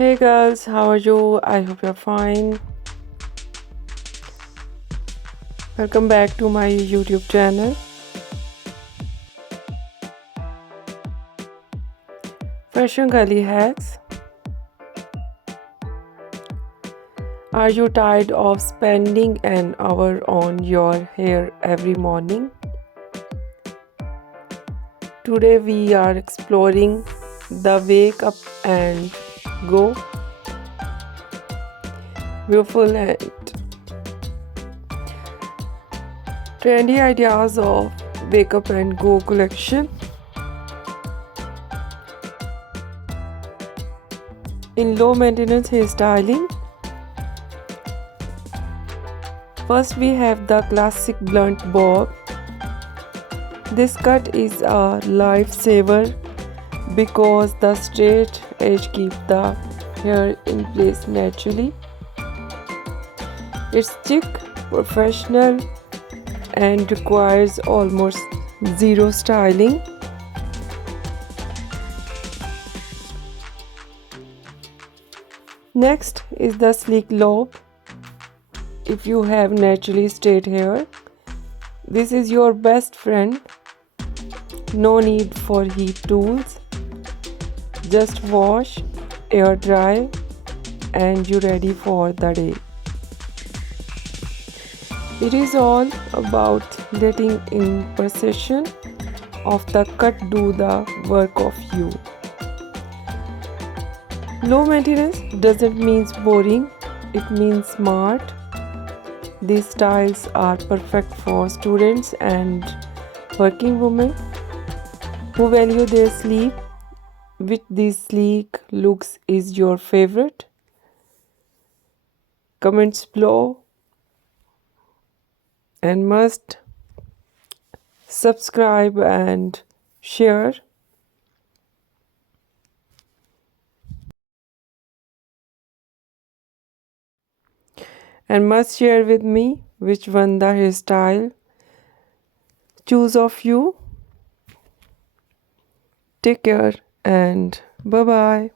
Hey girls, how are you? I hope you're fine. Welcome back to my YouTube channel. Fashion Girly Hacks. Are you tired of spending an hour on your hair every morning? Today we are exploring the wake up and go beautiful and trendy ideas of wake up and go collection. In low maintenance hairstyling, first we have the classic blunt bob. This cut is a lifesaver because the straight edge keeps the hair in place naturally. It's chic, professional, and requires almost zero styling. Next is the sleek lob. If you have naturally straight hair, this is your best friend. No need for heat tools. Just wash, air dry, and you're ready for the day. It is all about letting imprecision of the cut do the work of you. Low maintenance doesn't mean boring, it means smart. These styles are perfect for students and working women who value their sleep. Which these sleek looks is your favorite? Comments below and must subscribe and share. And must share with me which one the hairstyle choose of you. Take care and bye bye.